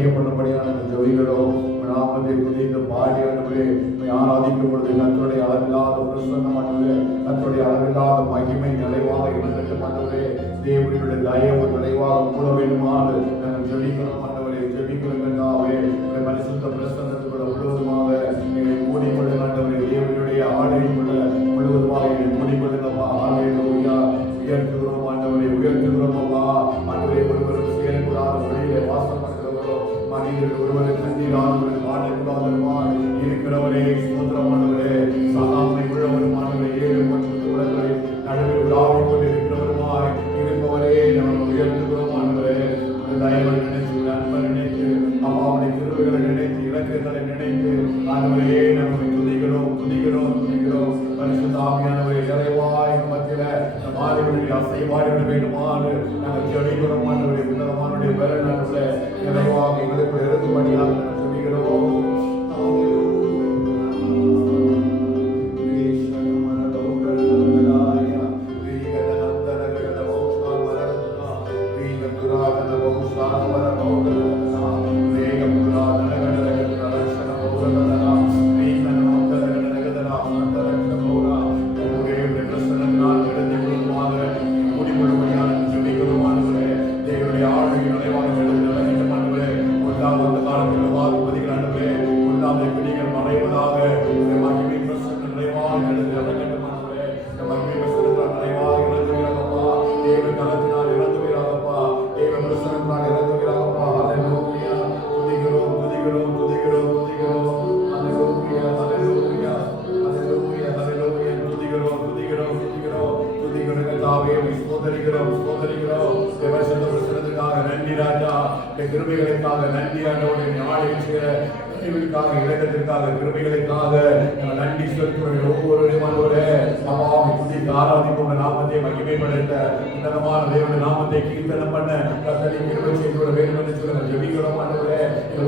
செய்யப்படும்படியான ஜெபிக்கிறோம். நாமத்தை துதித்து பாடி ஆண்டவரே ஆராதிக்கும் பொழுது கர்த்தருடைய அளவில்லாத பிரசன்னம் ஆண்டவரே, கர்த்தருடைய அளவில்லாத மகிமை நிறைவாக இருந்துட்டு ஆண்டவரே, தேவனுடைய தயவு நிறைவாக கூட வேண்டுமாறு நாங்கள் ஜெபிக்கிறோம் ஆண்டவரே. ஜெபிக்கிறோம் கர்த்தாவே, பரிசுத்த பிரசன்னத்துக்குள்ள முழுவதுமாக எங்களை மூடிக்கொள்ளுங்க ஆண்டவரே. தேவனுடைய ஆலயத்துக்குள்ள முழுவதுமாக எங்களை மூடிக்கொள்ளுங்கப்பா. ஹல்லேலூயா. உயர்த்துகிறோம் ஆண்டவரே, உயர்த்துகிறோம் அப்பா. ஆண்டவரே, ஒருவரும் செயல்கூடாத வழியிலே வாசம் பண்ணுகிறவரோ மனிதர்கள் ஒருவரை கண்ணீரானவர்கள் வாழக்கூடாதவருமாய் இருக்கிறவரே ஸ்தோத்திரம் ஆண்டவரே. சகாமை உள்ளவருமானவரே, ஏழு மற்றும் உலகங்களை நடுவில் உலாவிக் கொண்டிருக்கிறவருமாய் இருப்பவரே நம்ம உயர்த்துகிறோம் ஆண்டவரே. தயவை நினைத்து, நண்பை நினைத்து, அப்பாவுடைய கிருபைகளை நினைத்து, இலக்குகளை நினைத்து ஆண்டவரே நம்மை துதிக்கிறோம், துதிக்கிறோம், துதிக்கிறோம். பரிசுத்த ஆவியானவரே, நிறைவாய் மத்தியில மாறிவிட அசைவாடிவிட வேண்டுமாறு நாங்கள் ஜெபிக்கிறோம் ஆண்டவரே. உன்னதமானுடைய பெயர் நாட்டுல நிறைவாக எங்களுக்கு இருக்கும்படியாக நாங்கள் ஜெபிக்கிறோம். கிருபைகளுக்காக நன்றி ஆண்டவரே. ஆலயம் செய்கிற இலக்கத்திற்காக கிருபைகளுக்காக நன்றி செலுத்துகிறோம். ஒவ்வொருவரையும் ஆண்டவரே அப்பாவை துதித்து ஆராதிக்கும் நாமத்தை மகிமைப்படுத்த உன்னதமான தேவனுடைய நாமத்தை கீர்த்தனம் பண்ண கர்த்தரை கிருபை செய்து விட வேண்டும் என்று சொல்லி ஜெபிக்கிறோம் ஆண்டவரே.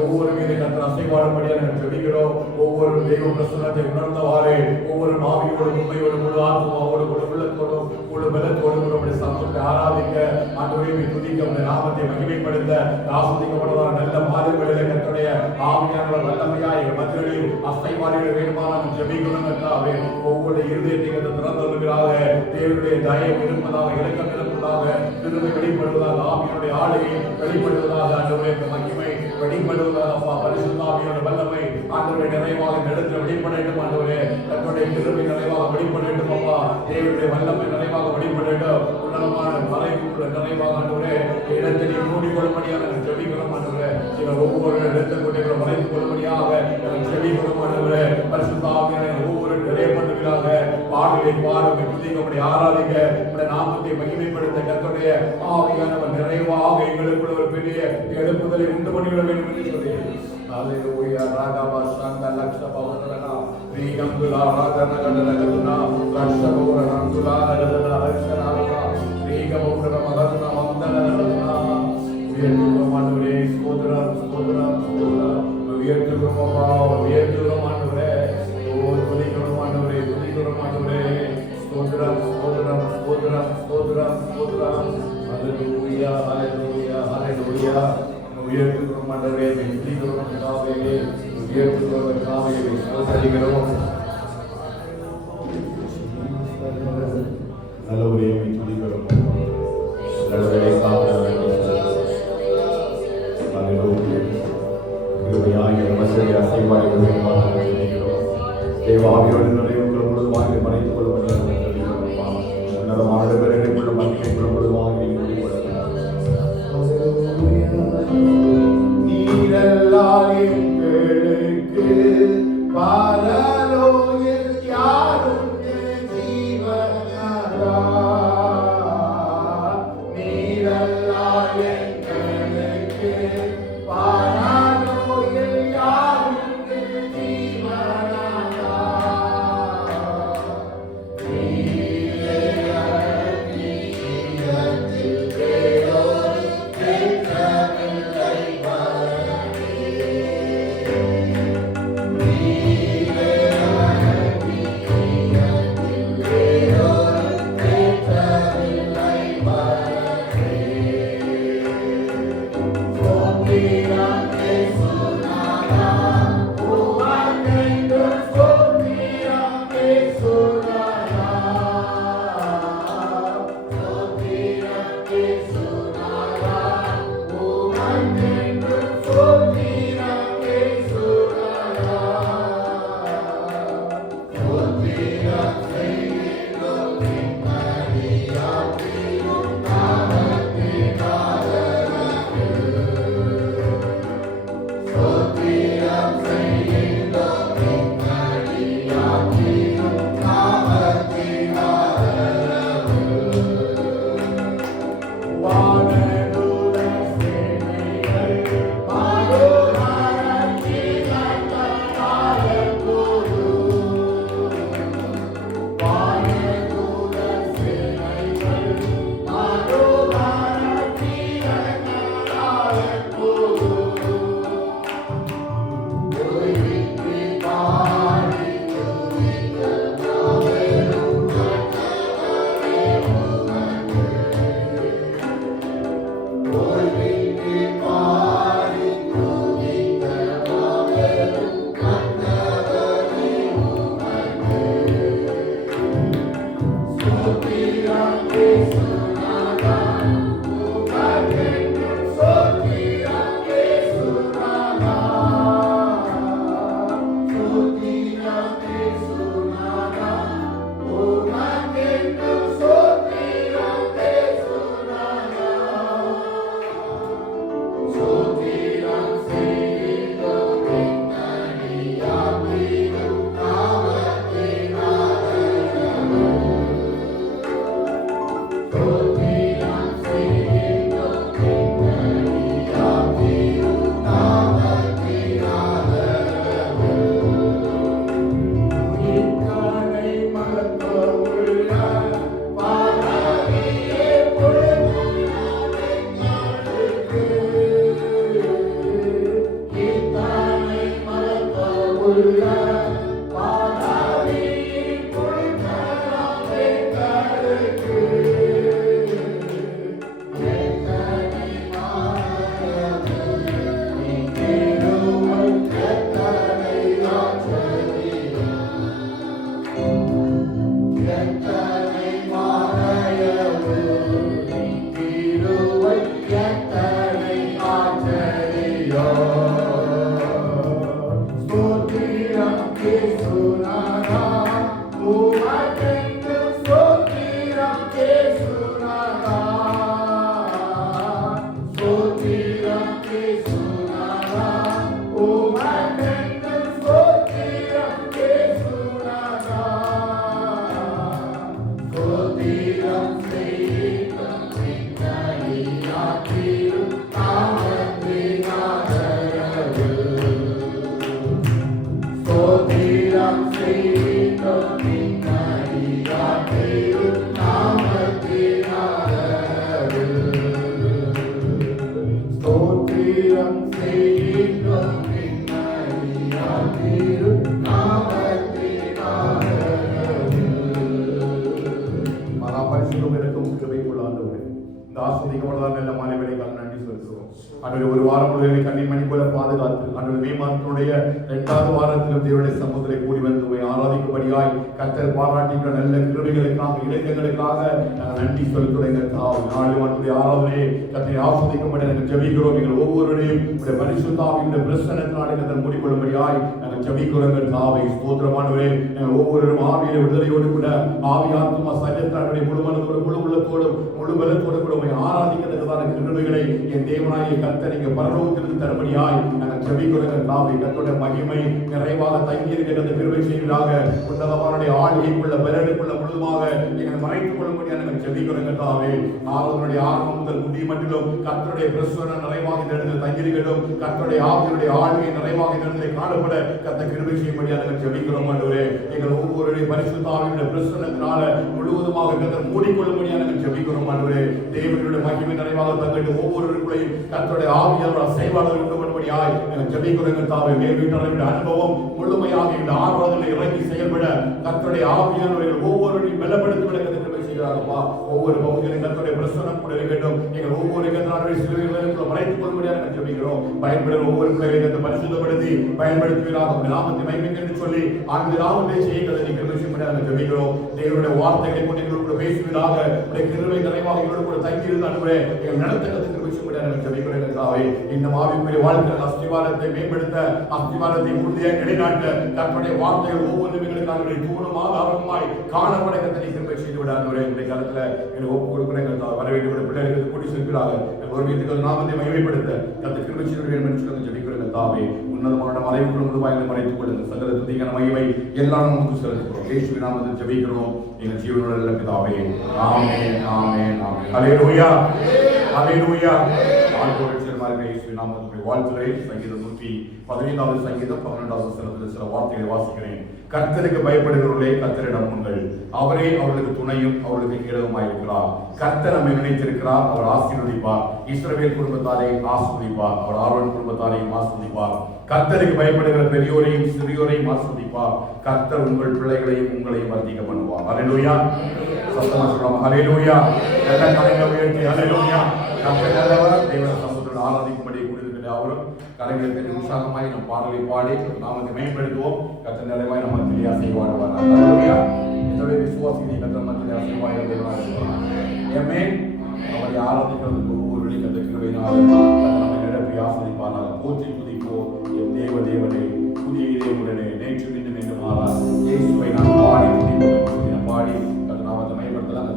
ஒவ்வொரு மீது கர்த்தர் அசைவாடும்படியாக ஜெபிக்கிறோம். ஒவ்வொரு தெய்வ பிரசன்னத்தை உணர்ந்தவாறே ஒவ்வொரு ஆவியோடு உண்மையோடு முழு ஆத்மாவோடு முழு உள்ளத்தோடும் முழு பலத்தோடு நம்முடைய சமூகத்தை ஆராதிக்க ஆண்டவரை துதிக்க உடைய நாமத்தை மகிமைப்படுத்த ஆஸ்வதிக்கப்படுவார். நல்ல மாதிரிகளிலே கர்த்தருடைய ஆவியானவர் வல்லமையாய் மத்தியில் அசைவாடிவிட வேண்டுமானால் ஜெபிக்கிறோம் என்றாவே ஒவ்வொரு இருதயத்தை திறந்துள்ளாக தேவனுடைய தயவு இருப்பதாக, இலக்கம் இருப்பதாக, திருமை வெளிப்படுவதாக, ஆவியனுடைய ஆளுகை வெளிப்படுவதாக, ஆண்டவரே மகிமை வெளிப்படுவதாக, அப்பா பரிசுத்த ஆவியோட வல்லமை ஆண்டவரை நிறைவாக நடத்த வெளிப்படட்டும். ஆண்டவரே தன்னுடைய திருமை நிறைவாக வெளிப்படட்டும். அப்பா தேவனுடைய வல்லமை நிறைவாக வெளிப்படட்டும். உன்னதமான மறைவுக்குள்ள நிறைவாக ஆண்டவரே இடத்திலே மூடிக்கொள்ளும்படியாக ஜெபிக்கிறோம் ஆண்டவரே. ஒவ்வொரு இடத்தை கொண்டு மறைத்துக் கொள்ளும்படியாக ஜெபிக்கிறோம் ஆண்டவரே. பரிசுத்த ஆவியானவரே ஒவ்வொரு நிறைவேற்றுவதாக பாடலை பாடுமை துதிக்கப்படி ஆராதிக்க உடைய நாமத்தை மகிமைப்படுத்த கர்த்தருடைய ஆவியானவர் நிறைவாக எங்களுக்குள்ள ஒரு பெரிய எழுப்புதலை உண்டு பண்ணிவிட வேண்டும் என்று சொல்லி ஹல்லேலூயா. ராகவா சங்க லக்ஷ பவனலனா ரீகந்துலா ராகன கடலகதுனா லக்ஷபோர நந்துலா ரதனா ரக்ஷனாலனா ரீகபோர மகதுனா வந்தலனா உயர்த்துகிறோம் ஆண்டவரே. ஸ்தோத்திரம், ஸ்தோத்திரம், ஸ்தோத்திரம். உயர்த்துகிறோம் அப்பா, உயர்த்துகிறோம் ஆண்டவரே. துதிக்கிறோம் ஆண்டவரே, துதிக்கிறோம் ஆண்டவரே. ஸ்தோத்திரம், ஸ்தோத்திரம், ஸ்தோத்திரம், ஸ்தோத்திரம், ஸ்தோத்திரம். ஹல்லேலூயா, ஹல்லேலூயா, ஹல்லேலூயா. உயர்த்துகிறோம் ஆண்டவரே, துதிக்கிறோம் கர்த்தாவே, உயர்த்துகிறோம் கர்த்தாவே, ஸ்தோத்திரிக்கிறோம். நல்லவரே துதிக்கிறோம். நல்லவரே காக்கிறவரே. ஹல்லேலூயா. கிருபையாய் நமஸ்தே அசைவாய் வேண்டுமானால் துதிக்கிறோம். தேவாவியோடு நிறைவுள்ள முழுவதுமாக மறைத்துக் கொள்வதாக சொல்லிக்கிறோம். உன்னதமான பெயரைக்குள்ள மகிமைக்குள்ள முழுவதுமாக நீரெல்லாம் எங்களுக்கு பரலோகில் யாருண்டு ஜீவனாரா. நீரெல்லாம் எங்களுக்கு பரலோகில் யாருண்டு ஜீவனாரா. நீரே ஒரு வாரம் முழுவதும் கண்ணீர் மணி போல பாதுகாத்து மே மாதத்தினுடைய 2வது வாரத்திலும் தேவனுடைய சமூகத்திலே கூடி வந்து ஆராதிக்கும்படியாய் கர்த்தர் பாராட்டின்ற நல்ல கிருபைகளுக்காக இலக்கங்களுக்காக நன்றி செலுத்துகிறேன். நாளுடைய ஆராதனையை கர்த்தரை ஆஸ்வதிக்கும்படி நாங்கள் ஜெபிக்கிறோம். எங்கள் ஒவ்வொருவரையும் பரிசுத்த ஆவியுடைய பிரசன்னத்தினாலே கர்த்தர் மூடிக்கொள்ளும்படியாய் நாங்கள் ஜெபிக்கிறோம். தாவை ஸ்தோத்திரமானவரே, நாங்கள் ஒவ்வொருவரும் ஆவியில விடுதலையோடு கூட ஆவி ஆத்மா சஞ்சத்தினுடைய முழு மனதோடு முழு உள்ளத்தோடும் முழு பலத்தோடு கூட ஆராதிக்கிறதுக்கான கிருபைகளை என் தேவனாகிய கர்த்தர் நீங்க பரலோகத்திலிருந்து தரும்படியாய் நாங்கள் ஜெபிக்கிறோம். தாவை கர்த்தருடைய மகிமை நிறைவாக தங்கி இருக்கிற கிருபை செய்வதாக உன்னதமானுடைய ஆளுகைக்குள்ள பலனுக்குள்ள முழுதுமாக எங்களை மறைத்துக் கொள்ளும்படியாக நாங்கள் ஜெபிக்கிறோம். தாவே ஆராதனுடைய ஆரம்பம் முதல் முடி மட்டிலும் கர்த்தருடைய பிரசன்னம் நிறைவாக இந்த இடத்தில் தங்கியிருக்கட்டும். கர்த்தருடைய ஆவியுடைய ஆளுகை நிறைவாக இந்த இடத்தில் காணப்பட கர்த்தர் கிருபை செய்யும்படியாக நாங்கள் ஜெபிக்கிறோம். ஆண்டவரே, எங்கள் ஒவ்வொருடைய பரிசுத்த ஆவியுடைய பிரசன்னத்தினால முழுவதுமாக கர்த்தர் மூடிக்கொள்ளும்படியாக நாங்கள் ஜெபிக்கிறோம். ஆண்டவரே, தேவனுடைய மகிமை நிறைவாக தங்கிட்டு ஒவ்வொருவருக்குள்ளையும் கர்த்தருடைய ஆவியாளர் அசைவாளர் உண்டு பண்ணும்படியாய் நாங்கள் ஜெபிக்கிறோம். தாவே, வீட்டாளர்களுடைய அனுபவம் முழுமையாக இந்த ஆராதனையில் இறங்கி செயல்பட கர்த்தருடைய ஆவியானவர்கள் ஒவ்வொருவரையும் பலப்படுத்திவிட ஒவ்வொரு பகுதியிலும் கர்த்தருடைய பிரசன்னம் கூட இருக்கட்டும். எங்கள் ஒவ்வொரு சிலுவைகளும் மறைத்துக் கொள்ளும்படியாக ஜெபிக்கிறோம். பயன்படுகிற ஒவ்வொரு பிள்ளைகளை பரிசுத்தப்படுத்தி பயன்படுத்துவீராக நாமத்தை மகிமைக்கு என்று சொல்லி அந்த நாமத்தை செய்ய கருதி முடியாது நாங்கள் ஜெபிக்கிறோம். தேவனுடைய வார்த்தைகளை கொண்டு எங்களோடு கூட பேசுவதாக, உடைய கிருபை நிறைவாக எங்களோடு கூட தங்கி இருந்து ஆண்டவரே எங்கள் நடத்துகிறதுக்கு கிருபை நாங்கள் ஜெபிக்கிறோம். கர்த்தாவே இந்த ஆவிக்குரிய வாழ்க்கையில் அஸ்திவாரத்தை மேம்படுத்த, அஸ்திவாரத்தை உறுதியாக நிலைநாட்ட கர்த்தருடைய வார்த்தைகள் ஒவ்வொன்றும் எங்களுக்கு ஆண்டவரே தூணும் ஆதாரமாய் காணப்பட கர்த்தரை கிருபை செய்து விட ஆண்டவரே. இந்த காலத்துல எங்களுக்கு ஒப்பு கொடுக்கிறேன். வர வேண்டிய பிள்ளைகளுக்கு கூடி செல்கிறார்கள். ஒரு வீட்டுக்கு நாமத்தை மகிமைப்படுத்த கர்த்தர் கிருபை செய்து வேண்டும் என்று சொல்லி ஜெபிக்கிறோம். கர்த்தாவே உன்னதமான மறைவுகள் முழுமையாக மறைத்துக் கொள்ளுங்கள். சகல துதியான மகிமை எல்லாம் நமக்கு செலுத்துகிறோம். இயேசுவின் நாமத்தில் ஜெபிக்கிறோம் எங்கள் ஜீவனுள்ள நல்ல பிதாவே. ஆமென், ஆமென், ஆமென். ஹல்லேலூயா, ஹல்லேலூயா. இயேசுவின் நாமத்தில் வாழ்த்துகிறேன். சங்கீதம் 115வது சங்கீதம் 12வது வசனத்தில் சில வார்த்தைகளை வாசிக்கிறேன். கர்த்தருக்கு பயப்படுகிறவர்களே கர்த்தரிடம் உங்கள், அவரே அவர்களுக்கு துணையும் அவர்களுக்கு கேடகமாயிருக்கிறார். கர்த்தர் நம்மை நினைத்திருக்கிறார், அவர் ஆசீர்வதிப்பார். இஸ்ரவேல் குடும்பத்தாரை ஆசீர்வதிப்பார், அவர் ஆரோன் குடும்பத்தாரையும் ஆசீர்வதிப்பார். கர்த்தருக்கு பயப்படுகிற பெரியோரையும் சிறியோரையும் ஆசீர்வதிப்பார். கர்த்தர் உங்கள் பிள்ளைகளையும் உங்களையும் வர்த்திக்க பண்ணுவார். ஹல்லேலூயா. சத்தமா சொல்லலாம் ஹல்லேலூயா. எல்லா கரங்களை உயர்த்தி ஹல்லேலூயா. கர்த்தர் நல்லவர். தேவனை சமூகத்தோடு ஆராதிக்கும்படி கூடியிருக்கிற அவரும் கரங்களுக்கு உற்சாகமாய் நம் பாடலை பாடி நாமத்தை மேம்படுத்துவோம். கர்த்தர் நிறைவாய் நம்ம மத்தியிலே செய்வாடுவார். ஹல்லேலூயா. என்னுடைய விசுவாசிகளை கர்த்தர் மத்தியிலே செய்வாய் இருக்கிறார். ஆமென். அவரை ஆராதிக்கிறதுக்கு ஒவ்வொரு வழி கர்த்தர் கிருபையினால் நம்மை நிரப்பி ஆசீர்வதிப்பாராக. போற்றி துதிப்போம் என் தேவனே, புதிய இதயமுடனே நேற்று மீண்டும் மீண்டும் மாறார் இயேசுவை நாம் பாடி துதிப்போம். பாடி கர்த்தர் நாமத்தை மேம்படுத்தலாம்.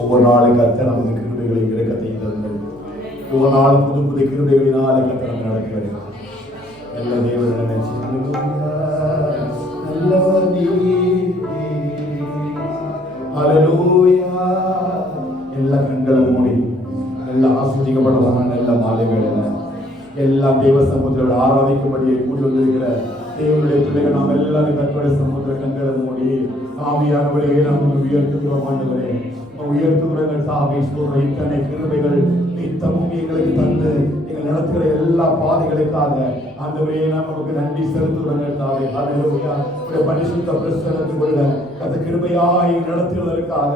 ஒவ்வொரு நாளும் கர்த்தர் நமது கிருபைகளை இரக்கத்தையும் தந்து ஒவ்வொரு நாளும் புது புது கிருபைகளினால கர்த்தர் நம்ம நடத்தி வருகிறார். நல்ல தேவன் நினைச்சு எல்லா கண்களும் மூடி நல்ல ஆஸ்வதிக்கப்பட்டதான நல்ல மாலை வேளையில எல்லாம் தேவ சமூகத்தோட ஆராதிக்கும்படியே கூடி வந்திருக்கிற தேவனுடைய பிள்ளைகள் நாம் எல்லாரும் கர்த்தருடைய சமூகத்தில் கண்களை மூடி ஆவியானவரே நாம் உயர்த்துகிறோம். ஆண்டவரே உயர்த்துகிறோம் சாமி. சொல்ற இத்தனை கிருபைகள் நித்தமும் எங்களுக்கு தந்து எங்கள் நடத்துகிற எல்லா பாதைகளுக்காக ஆண்டவரே நமக்கு நன்றி செலுத்துகிறோம் தாவே. ஹல்லேலூயா. உடைய பரிசுத்த பிரசன்னத்துக்குள்ள அந்த கிருபையாய் நடத்துவதற்காக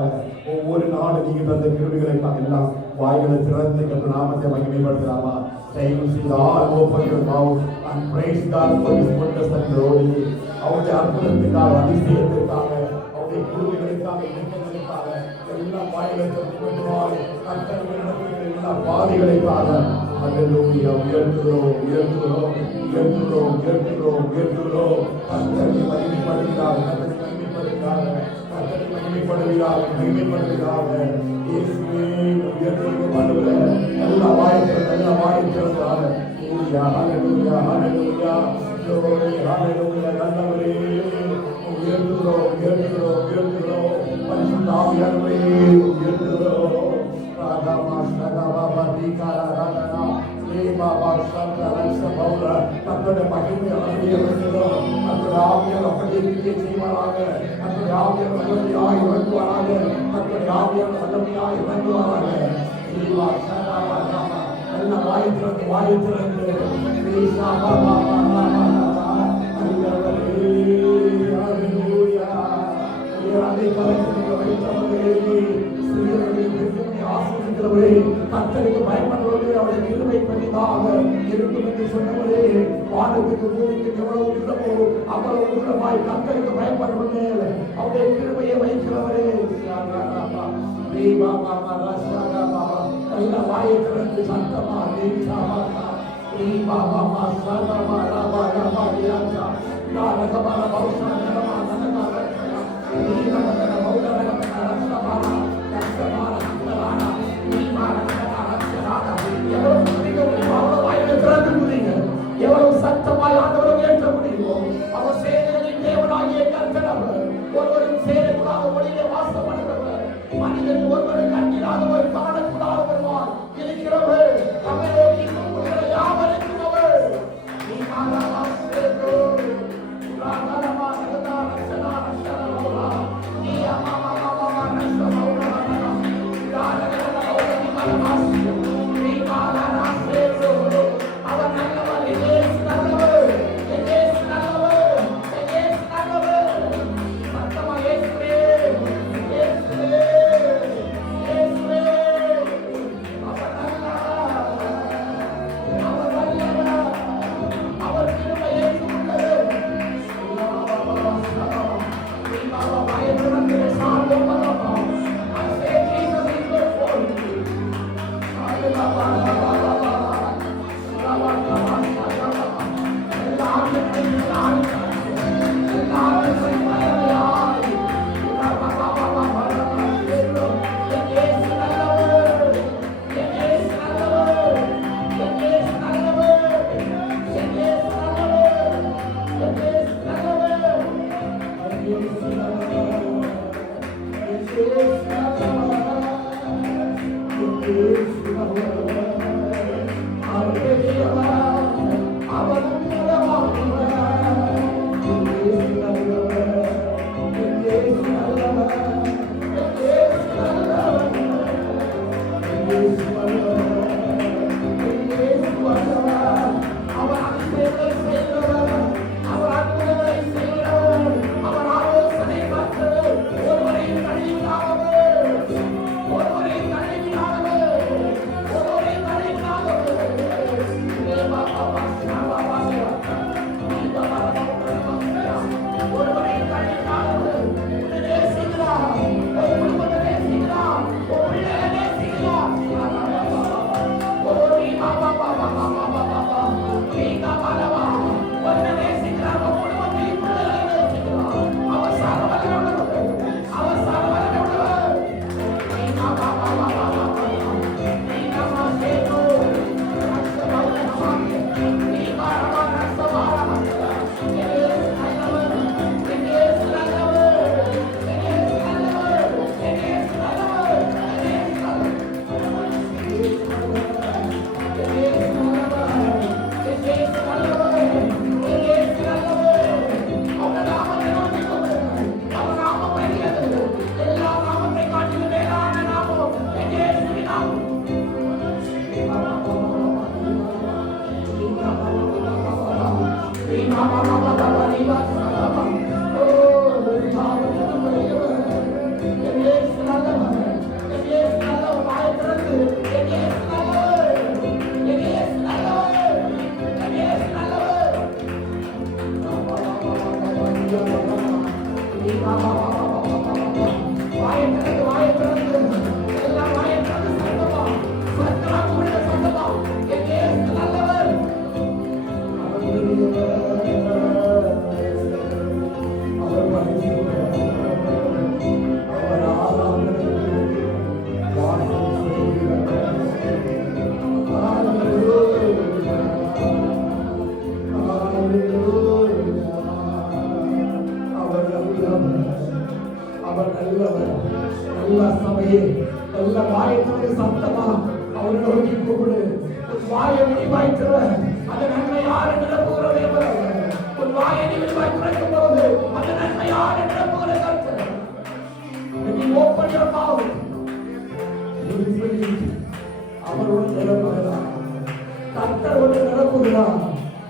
ஒவ்வொரு நாளும் நீங்க தந்த கிருபைகளுக்காக எல்லாம் வாய்களை திறந்து கர்த்தர் நாமத்தை மகிமைப்படுத்தலாமா? தயவு செய்து all open your mouth and praise God for his wonders and glory. அவருடைய அற்புதத்துக்காக, அதிசயத்திற்காக, அவருடைய கிருபைகளுக்காக, இரக்கங்களுக்காக எல்லா வாய்களை திறந்து கர்த்தர் நடத்துகிற எல்லா பாதைகளுக்காக ஹல்லேலூயா. உயர்த்துகிறோம் உயர்த்துகிறோம் உயர்த்துகிறோம் உயர்த்துகிறோம் உயர்த்துகிறோம். கர்த்தரை மகிமைப்படுகிறார், கர்த்தரை மகிமைப்படுகிறார், கர்த்தரை மகிமைப்படுகிறார், மகிமைப்படுகிறார். இயேசுவே உயர்த்துகிறோம் ஆண்டவரே. எல்லா வாய்களும் எல்லா வாய்களும் ஹல்லேலூயா ஹல்லேலூயா ஹல்லேலூயா. glory hallelujah. நல்லவரே உயர்த்துகிறோம் உயர்த்துகிறோம் உயர்த்துகிறோம். பரிசுத்த ஆவியானவரே உயர்த்துகிறோம். ராகமா சகபா பதிகாரா ராகனா ஏபாபா சந்தரச பௌரா. கர்த்தருடைய மகிமை அப்படியே வருகிறோம். கர்த்தருடைய ஆவியானவர் அப்படியே கிரியை செய்வாராக. கர்த்தருடைய ஆவியானவர் வல்லமையாய் இறங்குவாராக. கர்த்தருடைய ஆவியானவர் வல்லமையாய் இறங்குவாராக. ஏபா சகபா ராமா எல்லா வாயித்திறந்து வாயித்திறந்து ஏசாபா பாபா ராமா கர்த்தருக்கு பயப்படுவதே அவருடைய கிருபை பெரிதாக இருக்கும் என்று சொன்னவரே. வானத்துக்கு பூமிக்கு எவ்வளவு உள்ளமோ அவ்வளவு உள்ளமாய் கர்த்தருக்கு பயப்படுவதே அவருடைய கிருபையை வைக்கிறவரே. நல்ல வாயை திறந்து சத்தமா எவ்வளவு சத்தமாய் ஆண்டவரை ஏற்ற முடியுமோ அவர் சேனைகளின் தேவனாகிய கர்த்தர் ஒருவரும் சேரக்கூடாத ஒளியிலே வாசம் பண்ணுகிறவர், மனிதன் ஒருவரும் கண்ணிடாதவர், காணக்கூடாதவர் இருக்கிறவர், அவரை நோக்கி கூப்பிடுகிற யாவருக்கும் அவர்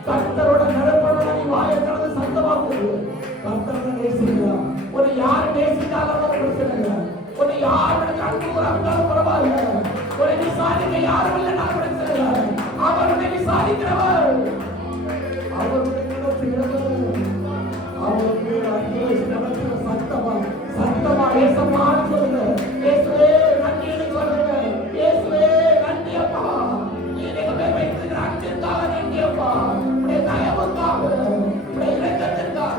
கர்த்தரோட நிரப்போட நீ வாயை திறந்து சத்தமாக்கு. கர்த்தரை நேசிக்கிறான். உன்னை யார் நேசித்தாலும் பிரச்சனை இல்லை. உன்னை யார் அன்பு கூறாவிட்டாலும் பரவாயில்லை. உன்னை விசாரிக்க யாரும் இல்லைனாலும் பிரச்சனை இல்லை. அவர் உன்னை விசாரிக்கிறவர். அவருடைய நடத்துகிறவர். அவருக்கு அன்பு நடத்துகிற சத்தமா சத்தமா ஏசப்பான்னு சொல்லுங்க. இயேசுவே நன்றின்னு சொல்லுங்க. இயேசுவே நன்றி அப்பா. நீ எங்க பேர் வைத்திருக்கிற அன்பிற்காக நன்றி அப்பா. உடைய தயவுக்காக உடைய இரக்கத்திற்காக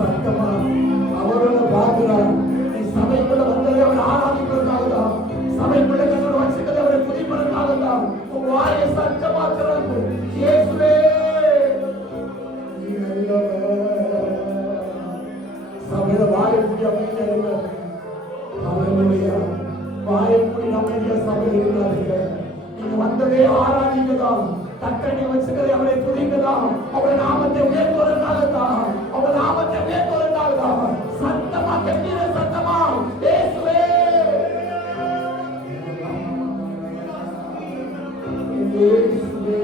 சத்தமா அவரோட பார்க்கிறார். நீ சபைக்குள்ள வந்ததை அவர் ஆராதிப்பதற்காக தான், சபைக்குள்ள கண்ணோட வச்சுக்கிறது அவரை துதிப்பதற்காக தான். உன் வாயை சத்தமாக்குறது. இயேசுவே நீ நல்லவர். சபையில வாயை மூடி அமைதியா இருங்க. அவர்களுடைய வாயை மூடி அமைதியா சபையில் இருந்தாருங்க. நீங்க வந்ததே ஆராதிக்கதான், தக்கனை வச்சுக்கிறதை அவரை துதிக்கதான், அவருடைய நாமத்தை உயர்த்துவதற்காகத்தான், அவருடைய நாமத்தை உயர்த்துவதற்காகத்தான். சத்தமா கெட்டின சத்தமா இயேசுவே இயேசுவே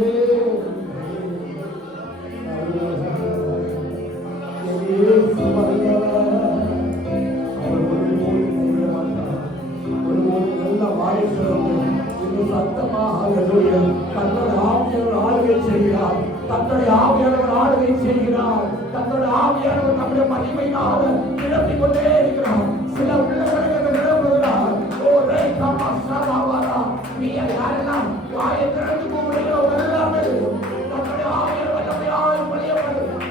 தன்னுடைய ஆவியானவர் ஆளுகை செய்கிறார். தன்னுடைய ஆவியானவர் நம்முடைய மகிமையினால நிரப்பிக் கொண்டே இருக்கிறார். சில உள்ளவர்கள் நிரப்புகிறார். ஓ ரே காமா சாவாரா நீ யாரெல்லாம் வாயை திறந்து கூப்பிடுகிறோ எல்லாமே தன்னுடைய ஆவியானவர் நம்மை ஆள் வழியப்படுகிறார்.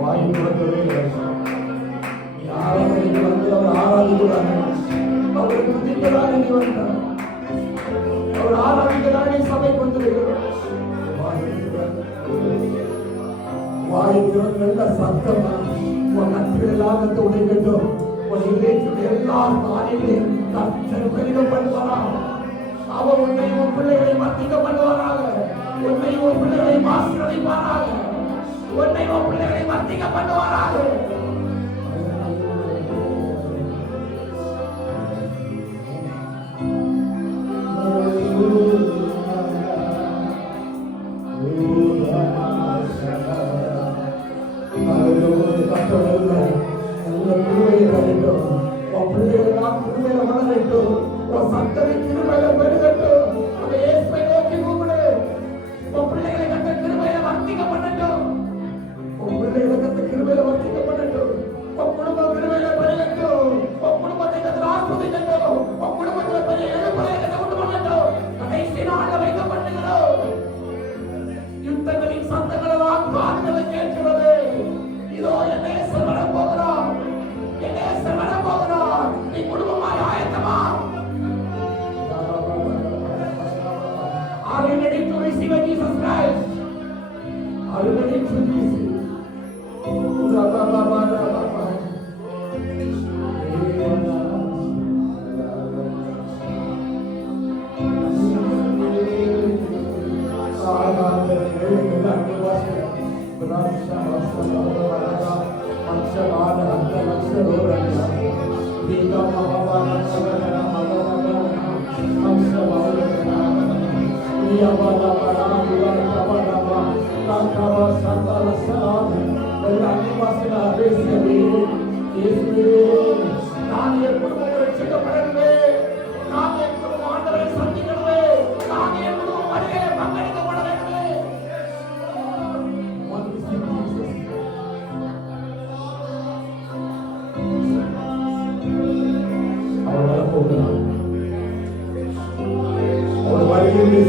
வாய் திறக்கவே இல்லை. யாரும் வந்து அவர் துதிக்கதான் நீ வந்தார். அவர் ஆராதிக்கதான் நீ சபைக்கு வந்திருக்கிறார். வாய்க்கு நல்ல சத்தமா உன் கட்டுகளாக துடைக்கட்டும். உன் இதயத்தில் எல்லா காரியங்களையும் கர்த்தர் பெருக பண்ணுவாரா. அவர் உன்னை உன் பிள்ளைகளை மத்திக்க பண்ணுவாராக. உன்னை உன் பிள்ளைகளை ஆசீர்வதிப்பாராக. உன்னை உன் பிள்ளைகளை மத்திக்க பண்ணுவாராக.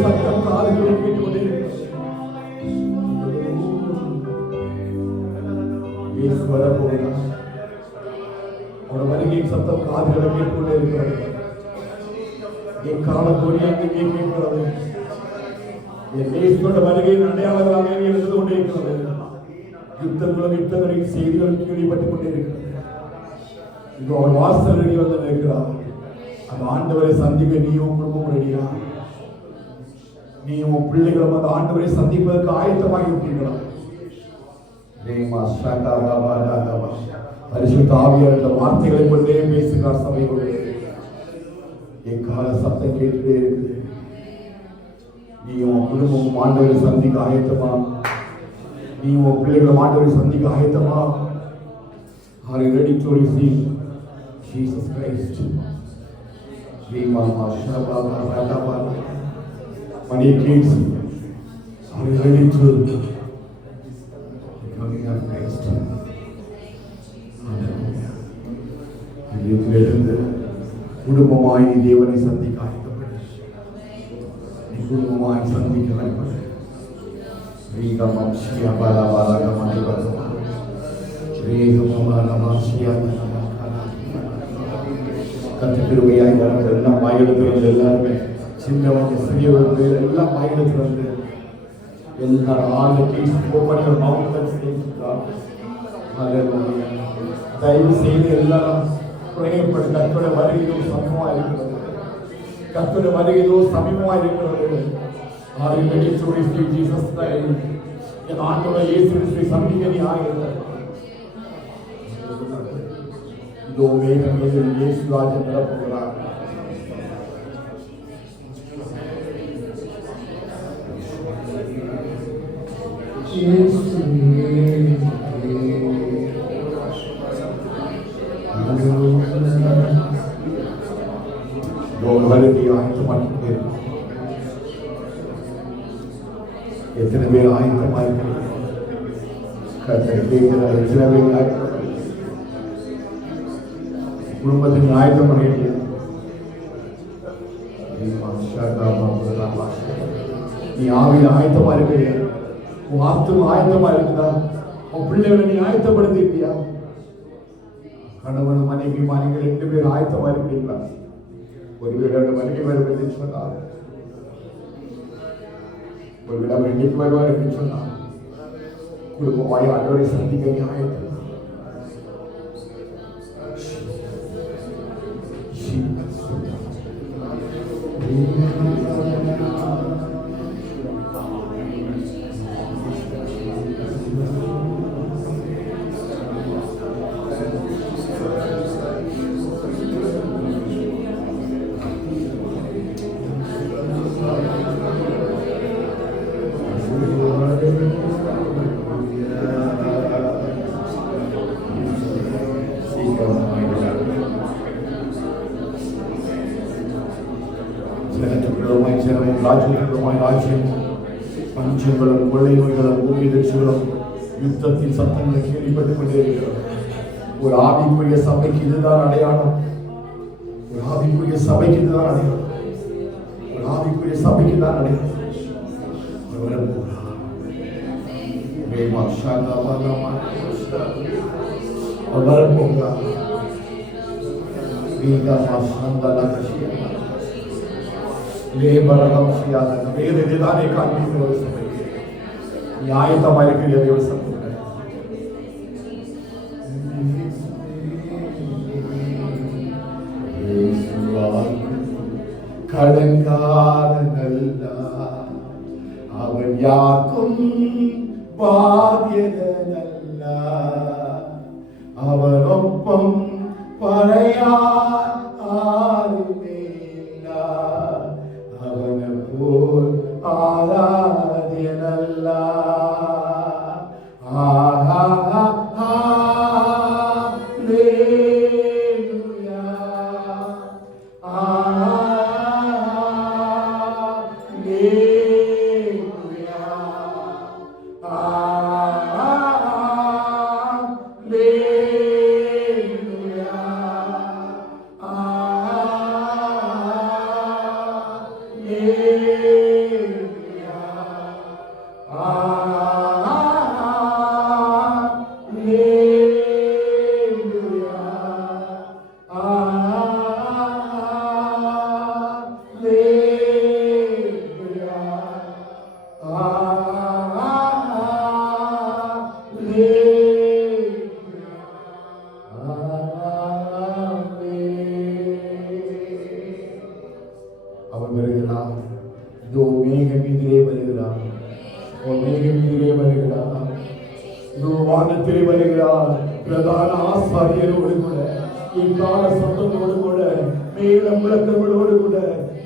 சத்தம் காதுகளை கேட்டுக்கொண்டிருக்கிறது. இயேசு வரப்போகிறார். அவர் வருகையின் சத்தம் காதுகளை கேட்டுக்கொண்டே இருக்கிறது. என் காலத்தோடு எங்கே கேட்கிறது. என் இயேசுவோட வருகையின் அடையாளங்களாக எழுந்து கொண்டிருக்கிறது. யுத்தங்களின் செய்திகள் கேள்விப்பட்டுக் கொண்டிருக்கிறது. இப்போ அவர் வாசல் ரெடி வந்து நிற்கிறார். அந்த ஆண்டவரை சந்திக்க நீயும் குடும்பம் ரெடியா? நீ உன் பிள்ளைகளும் அந்த ஆண்டவரை சந்திப்பதற்கு ஆயத்தமாகி விட்டீர்களா? பரிசுத்த ஆவியார் என்ற வார்த்தைகளை கொண்டே பேசுகிறார் சபையோடு. எக்கால சத்தம் கேட்டுட்டே இருக்குது. நீ உன் குடும்பம் ஆண்டவரை சந்திக்க ஆயத்தமா? நீ உன் பிள்ளைகளும் ஆண்டவரை சந்திக்க ஆயத்தமா? Are you ready to receive Jesus Christ? When he kids, are you ready to becoming a Christ? குடும்பமாய் நீ தேவனை சந்திக்க ஆயத்தப்படு. நீ குடும்பமாய் சந்திக்க ஆயத்தப்படு. கத்திருவையாய் வரது எல்லாம் மாயிடத்தில் எல்லாருமே சின்னவங்க சிறியவர்கள் எல்லாம் மாயிடத்தில் வந்து எல்லாரும் தயவு செய்து எல்லாரும் பிரயப்பட்டு கத்தோட வருகையோ சமமா இருக்கிறது. கத்தோட வருகையோ சமீபமா இருக்கிறது. என் ஆண்டோட இயேசு சந்திக்கணி ஆகிறது. இதோ மேகம் இயேசு ராஜன் நிரப்புகிறார். எத்தனை பேர் ஆயத்தமாக குடும்பத்தின் ஆயத்தம் பண்ணிட்டு நீ ஆவியில் ஆயத்தமா இருக்கிறியா? உன் ஆத்தும் ஆயத்தமா இருக்குதா? உன் பிள்ளைகளை நீ ஆயத்தப்படுத்திட்டியா? கணவன் மனைவி நீங்கள் 2 பேர் ஆயத்தமா இருக்கிறீங்களா? ஒருவேளை மனைவி வரும் என்று சொன்னார், ஒருவேளை அவர் இன்னைக்கு வருவார் என்று சொன்னார், குடும்பமாய் ஆண்டவரை சந்திக்க நியாயத்தில் ராஜ்யம் பஞ்சங்களும் கொள்ளை நோய்களும் பூமி எதிர்ச்சிகளும் யுத்தத்தின் சத்தங்களை கேள்விப்பட்டுக் கொண்டே இருக்கிறோம். ஒரு ஆவிக்குரிய சபைக்கு இதுதான் அடையாளம். ஒரு ஆவிக்குரிய சபைக்கு இதுதான் அடையாளம். ஒரு ஆவிக்குரிய சபைக்கு தான் அடையாளம். வேதனை காண்பிக்கிற ஒரு சபை நியாயத்தமாயிருக்கிற தேவசம் கலங்காரனல்ல அவன் யாக்கும் பாத்தியதனல்ல அவனொப்பம் பறையார் ஆருமேல அவன போல் ஆராதியனல்ல அவன் வருகிறான். இதோ மேகமீதிலே வருகிறான். மேகமீதிலே வருகிறான். இதோ வானத்திலே வருகிறான். பிரதான ஆசாரியரோடு கூட இக்கால சத்தத்தோடு கூட மேல முழக்கங்களோடு கூட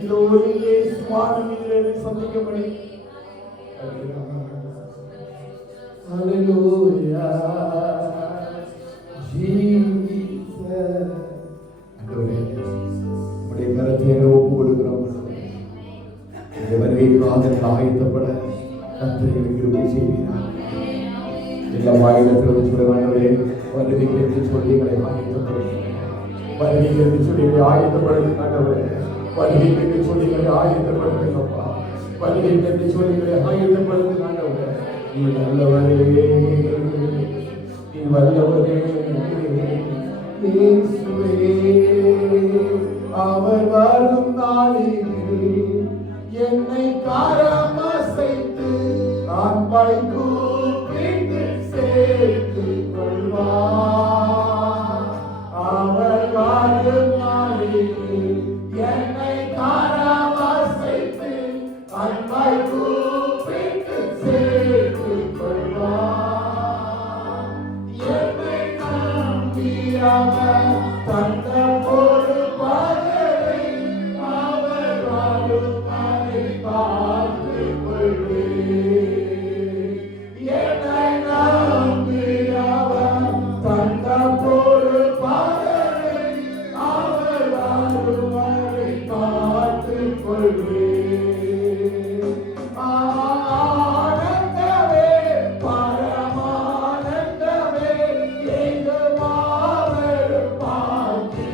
இதோ இங்கே வானமீதிலே சந்திக்கப்படி ஹalleluya ஜீசஸ் ஆண்டவரே உம்முடைய கரத்திலே ஒப்பு கொடுக்கிறோம். இந்த வருகைக்காக ஆயத்தப்பட கர்த்தர் கிருபை செய்வீராக. எல்லா வாயிலத்திலும் சொல்லுவாங்களே வருகைக்கு என்று சொல்லி எங்களை ஆயத்தப்படுத்தும். வருகைக்கு என்று சொல்லி எங்களை ஆயத்தப்படுத்தும் ஆண்டவரே. வருகைக்கு என்று சொல்லி எங்களை ஆயத்தப்படுத்துங்கப்பா. வருகைக்கு என்று சொல்லி எங்களை ஆயத்தப்படுத்தும் ஆண்டவரே. நீ நல்லவரே, நீ வல்லவரே இயேசுவே. அவர் வரும் நாளில் என்னை காரம் அசைத்து நான் பைக்கூப்பிட்டு சேர்த்து கொள்வார். அவர் வரும் நாளில் என்னை காரம் அசைத்து நான் பைக்கூப்பிட்டு சேர்த்து கொள்வார். என்னை நம்பி அவர் தந்த ஒரு பகலை அவர் வாழும் அதை பார்த்து கொள்வேன். என்னை நம்பி அவர் தந்த ஒரு பகலை அவர் வாழும் அதை பார்த்து கொள்வேன். ஆனந்தமே பரமானந்தமே எங்கு மாபெரும் பாக்கியம்.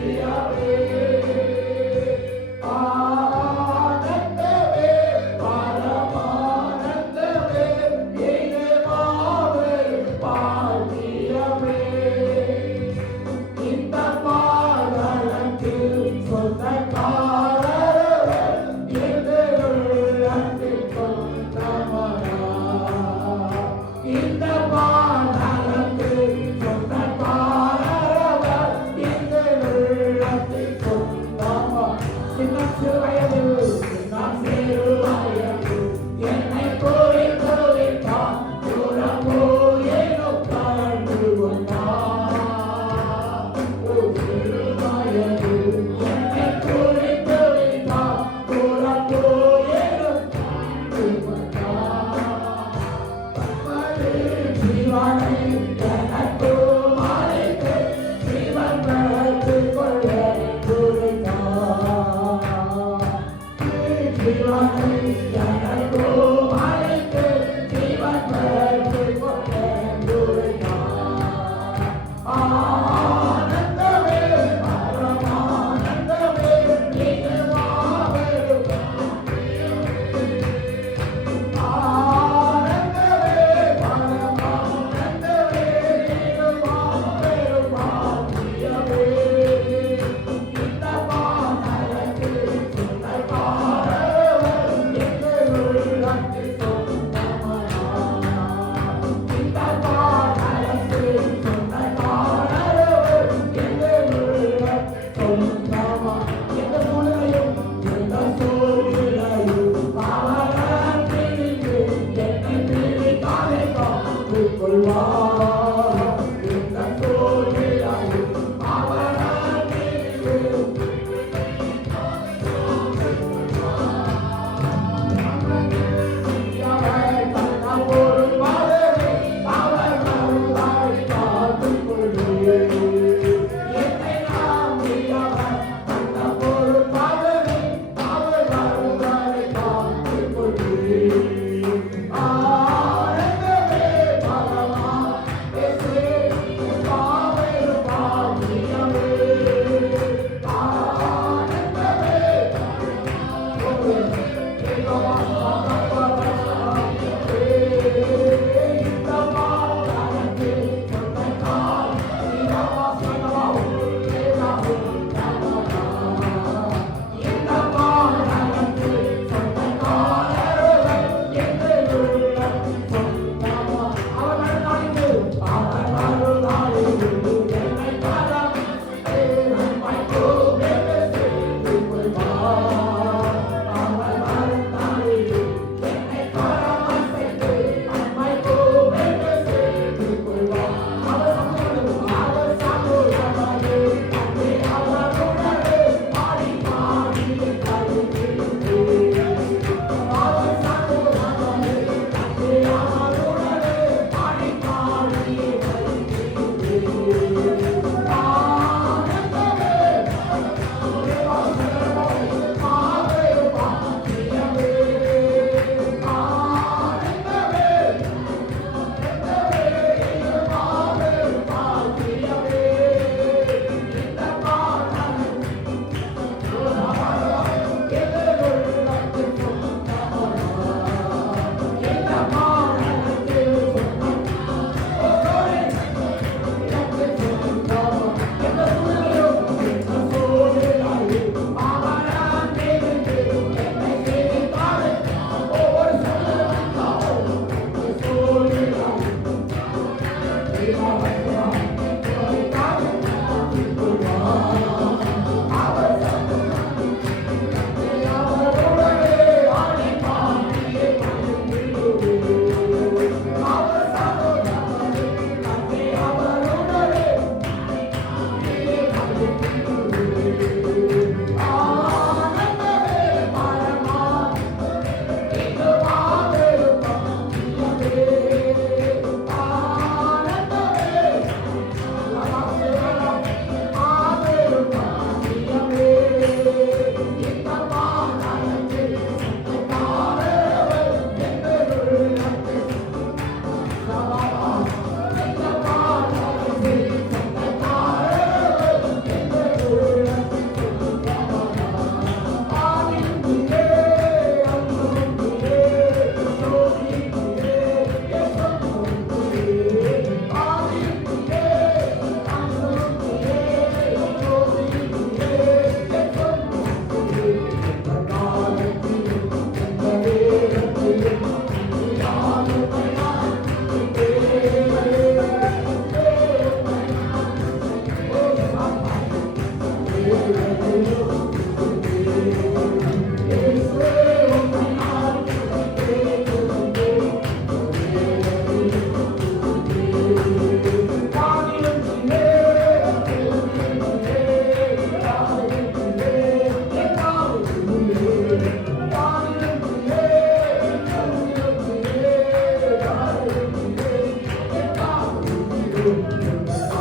ஆனந்தமே பரமானந்தமே இது மாபெரும் ஆனந்தமே பரமானந்தமே இது மாபெரும் பாக்கியமே இந்த பானலத்தில் சொந்தக்காரவர் எங்கள் உள்ளத்தில் சொந்தமானார். இந்த பானலத்தில் சொந்தக்காரவர் எங்கள் உள்ளத்தில் சொந்தமானார். எந்த சூழ்நிலையும் எந்த சூழ்நிலையும் அவரால் பிரிந்து என்னை பிரிக்காதே காத்துக் கொள்வார். எந்த சூழ்நிலையும் அவரால் பிரிந்து அவர் தன்னால் ஒரு பாதனை அவர் வருவாய் காத்துக் கொள்ளுங்கள். என்னை நம்பியவர் தன்னால் ஒரு பாதனை அவர் வருவாய் காத்துக் கொள்ளுங்கள். ஆனந்தமே பரமா இயேசுவே மாபெரும் பாக்கியமே. ஆனந்தமே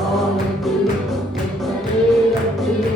ஆனந்தில் நேரத்தில்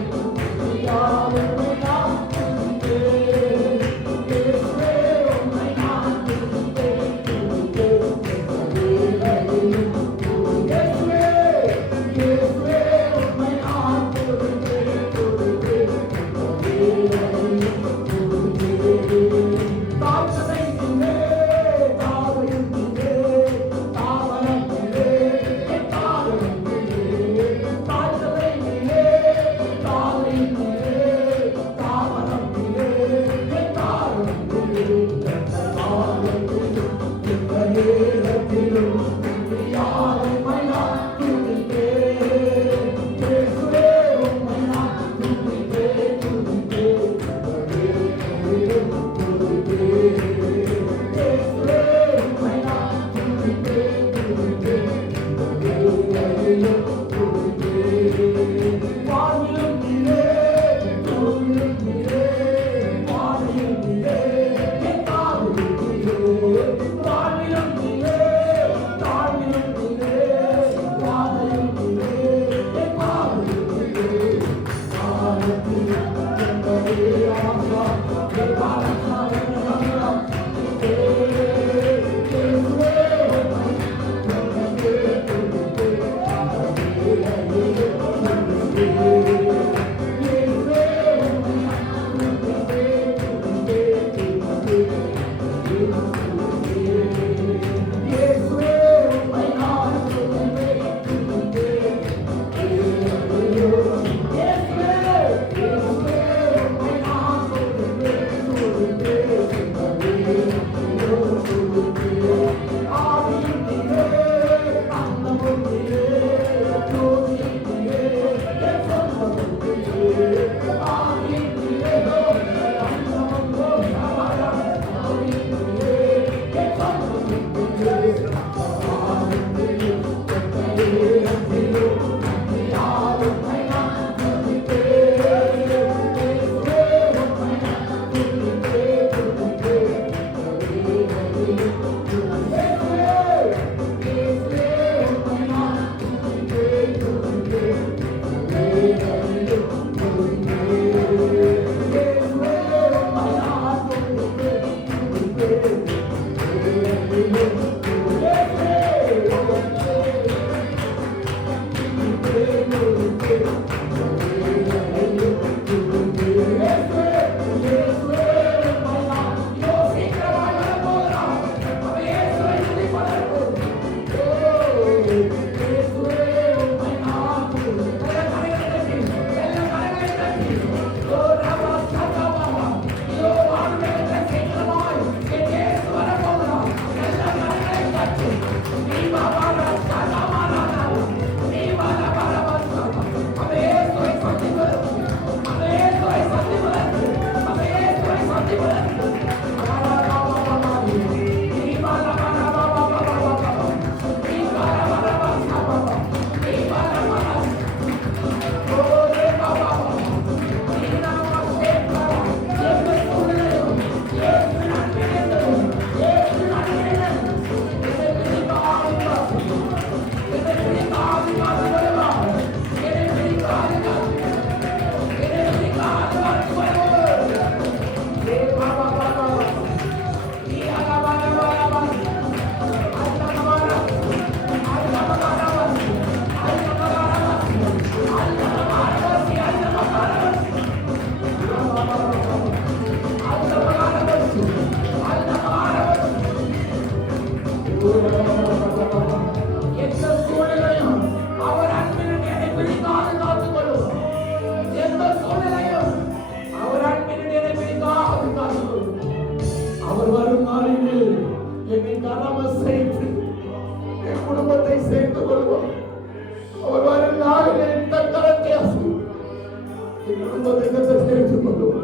குடும்பத்தை சேர்த்து கொள்ளும்.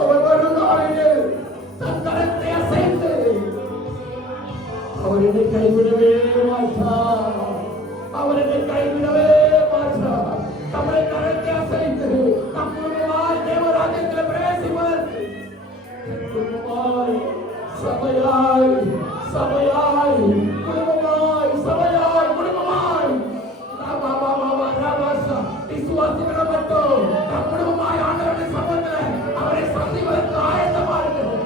அவர் வரும் நாளில் தன் கரத்தை அசைத்து அவர் என்னை கைவிடவே மாட்டார். அவர் என்னை கைவிடவே மாட்டார். நம்மை கரத்தை அசைத்து நம் குடும்பமாய் தேவராஜ்யத்தில் பிரவேசிப்பதற்கு குடும்பமாய் சபையாய் சபையாய் குடும்பமாய் சபையாய் குடும்பமாய் விசுவாசிகளை மட்டும் நம் குடும்பமாய் ஆண்டவருடைய சபையில் அவரை சந்திப்பதற்கு ஆயத்தமா இருக்கிறது.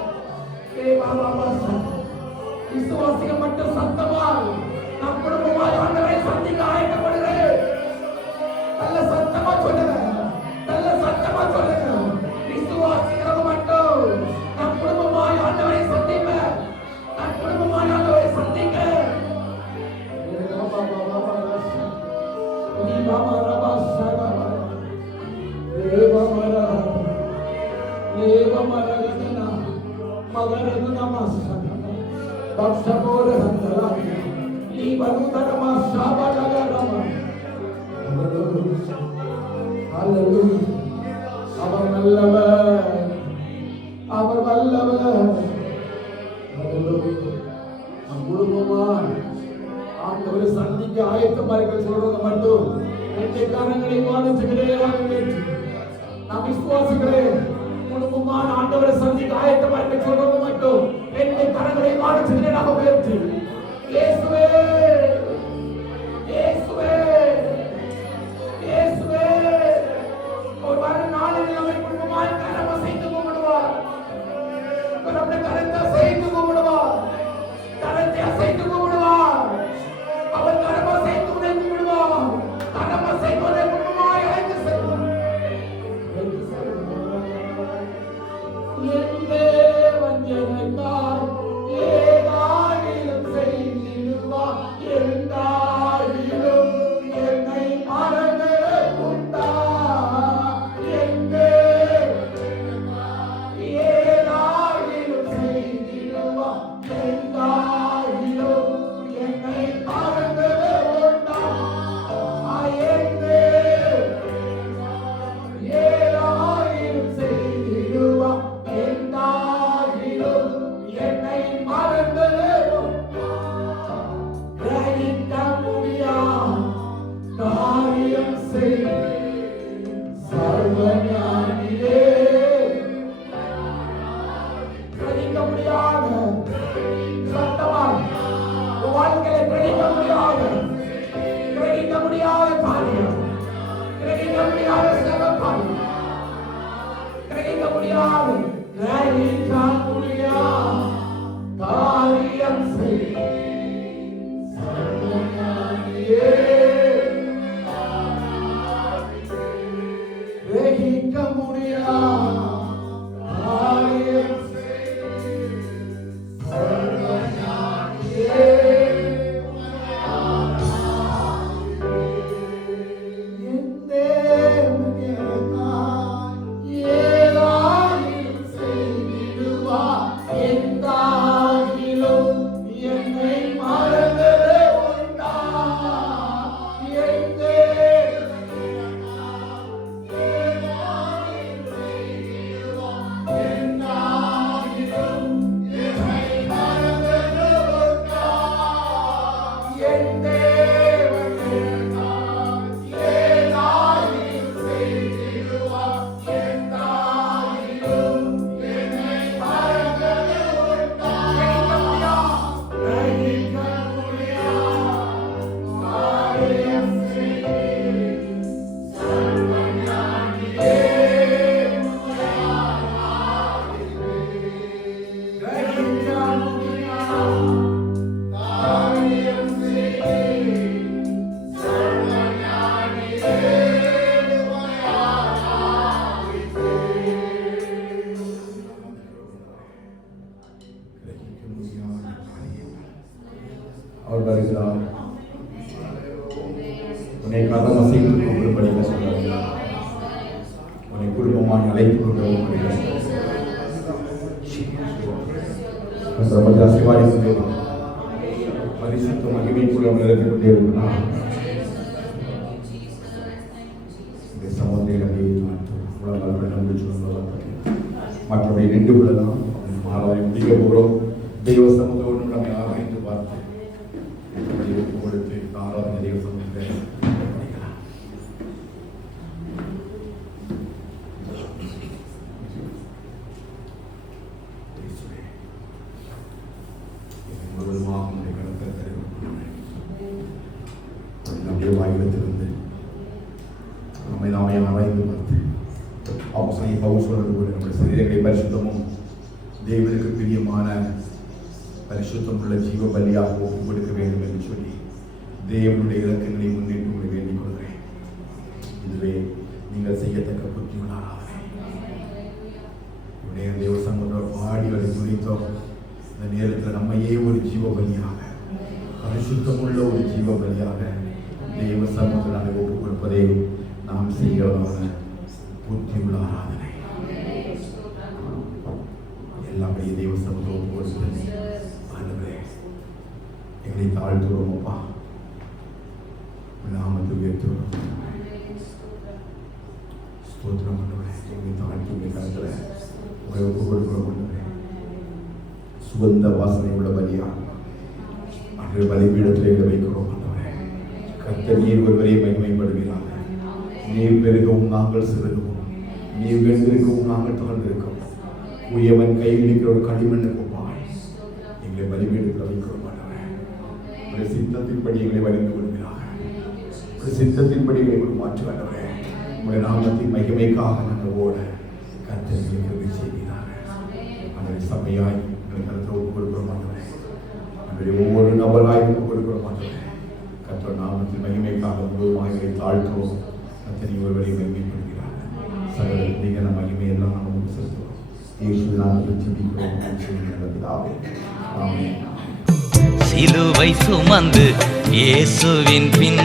விசுவாசிகள் மட்டும் சத்தமாய் நம் குடும்பமாய் ஆண்டவரை சந்திக்க ஆயத்தப்படுகிறேன். நல்ல சத்தமா சொல்லுங்க, நல்ல சத்தமா சொல்லுங்க. விசுவாசிகள் மட்டும் நம் குடும்பமாய் ஆண்டவரை சந்திப்ப, நம் குடும்பமாய் ஆண்டவரை சந்திக்க. அவர் நல்லவர், அவர் வல்லவர். குடும்பமாய் ஆண்டவரை சந்திக்க ஆயத்தமார்கள் சொல்றது மட்டும் ரெண்டு காரணங்களை வாதிச்சுக்கிறேன். நாம் விசுவாசிகளே குடும்பமான ஆண்டவரை சந்திக்க ஆயத்தமார்கள் சொல்றது மட்டும் ரெண்டு கரங்களை வாதிச்சுக்கிறேன். நாம முயற்சி இயேசுவே இயேசுவே இயேசுவே. ஒரு வாரம் நாளில் நம்மை குடும்பமாய் கரம் அசைத்து கும்பிடுவார். நம்முடைய கரத்தை அசைத்து கும்பிடுவார், கரத்தை அசைத்து கும்பிடுவார். அவர் கரம் அசைத்து கும்பிடுவார், கரம் அசைத்து குடும்பமாய் அழைத்து செல்வார். என் தேவன் எனக்காய் ஏதாயிலும் செய்திடுவார். எந்தாயிலும் என்னை மறந்து உண்டா. என் தேவன் ஏதாயிலும் செய்திடுவார். எந்தாயிலும் என்னை மறந்து உண்டா. என் தேவன் ஏதாயிலும் செய்திடுவார். எந்தாயிலும் என்னை மறந்து கிரகிக்க முடியாத காரியம் செய் சர்வஞானியே. கிரகிக்க முடியாத சத்தமாய் வாழ்க்கையை கிரகிக்க முடியாத காரியம், கிரகிக்க முடியாத சிவப்பாய், கிரகிக்க முடியாத காரியம் செய் சர்வஞானியே. கிரகிக்க முடியாத காரியம் செய் சர்வஞானியே. என் தேவன் எனக்காய் ஏதாயிலும் செய்திடுவார். எந்தாயிலும் என்னை மறந்து உண்டா. என் தேவன் ஏதாயிலும் செய்திடுவார். எந்தாயிலும் என்னை மறந்து உண்டா. என் தேவன் ஏதாயிலும் செய்திடுவார். எந்தாயிலும் என்னை மறந்து உண்டா. கிரகிக்க முடியாத காரியம் செய் சர்வஞானியே. கிரகிக்க முடியாத காரியம் செய் சர்வஞானியே. அவர் வருகிறார். உன்னை கதம் அசைத்து கூப்பிடும்படியாக சொல்கிறார். உன்னை குடும்பமாய் அழைத்து கொண்டு ஆசீர்வாதி பரிசுத்த மகிமைக்குள் அவன் நிறுத்திக் கொண்டே இருக்கிறார். இந்த சமூகத்தை மற்றபடி நின்று விடலாம். மாறாய் முடிக்க போகிறோம். தெய்வ சமூகம் நம்மை ஆராய்ந்து பார்த்து கொடுத்து ஆராதனை தெய்வ சமூகத்தை படிக்கலாம். முழுவதுமாக உங்களுடைய கருத்தை நம்முடைய வாயிலிருந்து நம்மை நாமே ஆராய்ந்து பார்த்து அவசரம் பவுல் சொல்றது கூட நம்முடைய சரீரங்களை பரிசுத்தமும் தேவனுக்கு பிரியமான பரிசுத்தமுள்ள ஜீவ பலியாக ஒப்புக் கொடுக்க வேண்டும் என்று சொல்லி தேவனுடைய இலக்கங்களை முன்னிட்டு உங்களை வேண்டிக் கொள்கிறேன். இதுவே நீங்கள் செய்யத்தக்க புத்தியுள்ளாராக தேவ சமூக பாடிகளை துணித்தோம். இந்த நேரத்தில் நம்மையே ஒரு ஜீவ பலியாக பரிசுத்தமுள்ள ஒரு ஜீவ பலியாக தேவ சமூகத்தில் நாங்கள் ஒப்புக் கொடுப்பதை நாம் செய்கிறதாக புத்தியுள்ள ஆராதனை எல்லாமே தேவ சமூகம் கொடுத்து ஆண்டவரே எங்களை தாழ்த்துறோம். அப்பா நாமத்தை உயர்த்துறோம். ஸ்தோத்திரம் ஆண்டவரே. எங்களை தாழ்த்தி உங்களை கருத்துல உங்களை ஒப்புக் கொடுக்கிறோம் ஆண்டவரே. சுகந்த வாசனை உள்ள பலியா அன்று பலிபீடத்தில் எங்களை வைக்கிறோம் ஆண்டவரே. கர்த்தர் நீர் ஒருவரை மகிமைப்படுகிறார். நீர் பெருகவும் நாங்கள் சிறுகவும், நீர் வென்றிருக்கவும் நாங்கள் தொடர்ந்திருக்கோம். உயவன் கையில் இருக்கிற ஒரு களிமண்ணுக்கு ஒப்பாய் எங்களை பலிபீடத்தில் வைக்கிறோம் ஆண்டவரே. உடைய சித்தத்தின்படி எங்களை வலிந்து கொள்கிறார். உடைய சித்தத்தின்படி எங்களை மாற்று ஆண்டவரே. உடைய நாமத்தின் மகிமைக்காக நாங்கள் ஓட கர்த்தர் எங்களுக்கு செய்கிறார். அந்த சபையாய் எங்களை கருத்தை ஒப்புக் கொடுக்கிறோம் ஆண்டவரே. அந்த ஒவ்வொரு நபராய் ஒப்புக் கொடுக்கிறோம் ஆண்டவரே. கர்த்தர் நாமத்தின் மகிமைக்காக முழுவதுமாக எங்களை தாழ்த்துவோம். கர்த்தர் ஒருவரை மகிமைப்படுகிறார். சகல அதிகார மகிமையெல்லாம் நாம் உங்களுக்கு செலுத்துவோம். இயேசு நாமத்தில் ஜெபிக்கிறோம் பிதாவே. ஆமென். சிலுவை சுமந்து இயேசுவின் பின்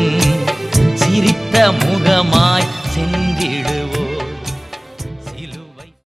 சிரித்த முகமாய் சென்றிடுவோம்.